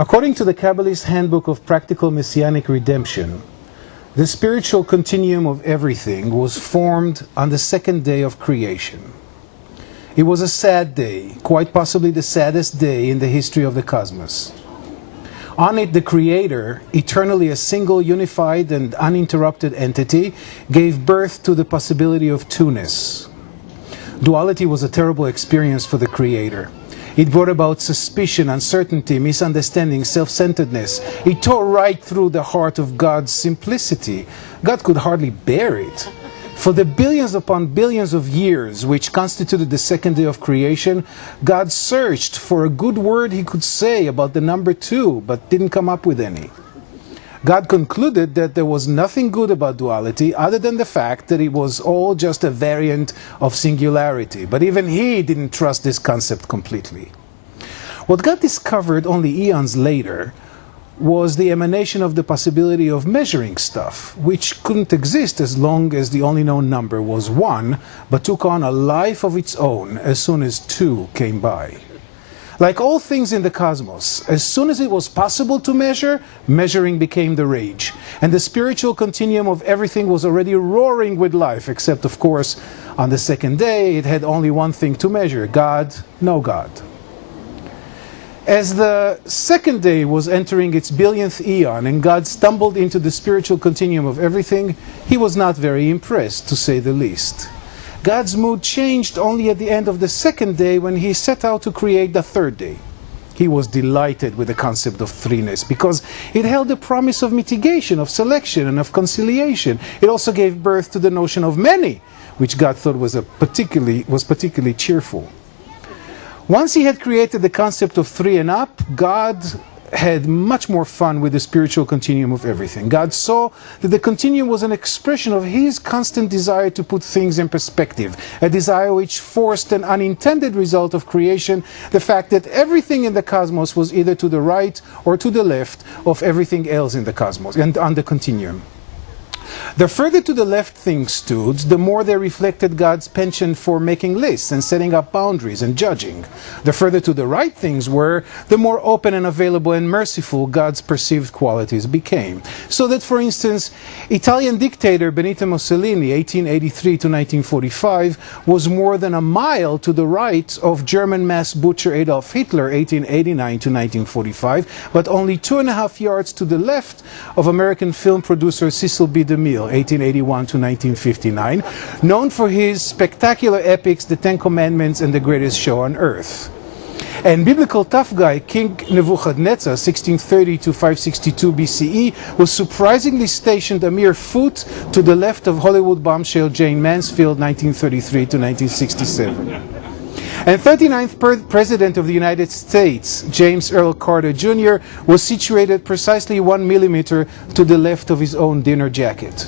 According to the Kabbalist Handbook of Practical Messianic Redemption, the spiritual continuum of everything was formed on the second day of creation. It was a sad day, quite possibly the saddest day in the history of the cosmos. On it, the Creator, eternally a single, unified, and uninterrupted entity, gave birth to the possibility of two-ness. Duality was a terrible experience for the Creator. It brought about suspicion, uncertainty, misunderstanding, self-centeredness. It tore right through the heart of God's simplicity. God could hardly bear it. For the billions upon billions of years which constituted the second day of creation, God searched for a good word he could say about the number two, but didn't come up with any. God concluded that there was nothing good about duality other than the fact that it was all just a variant of singularity. But even he didn't trust this concept completely. What God discovered only eons later was the emanation of the possibility of measuring stuff, which couldn't exist as long as the only known number was 1, but took on a life of its own as soon as 2 came by. Like all things in the cosmos, as soon as it was possible to measure, measuring became the rage. And the spiritual continuum of everything was already roaring with life, except, of course, on the second day, it had only one thing to measure: God, no God. As the second day was entering its billionth eon and God stumbled into the spiritual continuum of everything, he was not very impressed, to say the least. God's mood changed only at the end of the second day when he set out to create the third day. He was delighted with the concept of threeness because it held the promise of mitigation, of selection, and of conciliation. It also gave birth to the notion of many, which God thought was particularly cheerful. Once he had created the concept of 3 and up, God had much more fun with the spiritual continuum of everything. God saw that the continuum was an expression of his constant desire to put things in perspective, a desire which forced an unintended result of creation, the fact that everything in the cosmos was either to the right or to the left of everything else in the cosmos and on the continuum. The further to the left things stood, the more they reflected God's penchant for making lists and setting up boundaries and judging. The further to the right things were, the more open and available and merciful God's perceived qualities became. So that, for instance, Italian dictator Benito Mussolini, 1883 to 1945, was more than a mile to the right of German mass butcher Adolf Hitler, 1889 to 1945, but only 2.5 yards to the left of American film producer Cecil B. DeMille, 1881 to 1959, known for his spectacular epics, The Ten Commandments and The Greatest Show on Earth. And biblical tough guy King Nebuchadnezzar, 1630 to 562 BCE, was surprisingly stationed a mere foot to the left of Hollywood bombshell Jane Mansfield, 1933 to 1967. And 39th President of the United States, James Earl Carter Jr., was situated precisely 1 millimeter to the left of his own dinner jacket.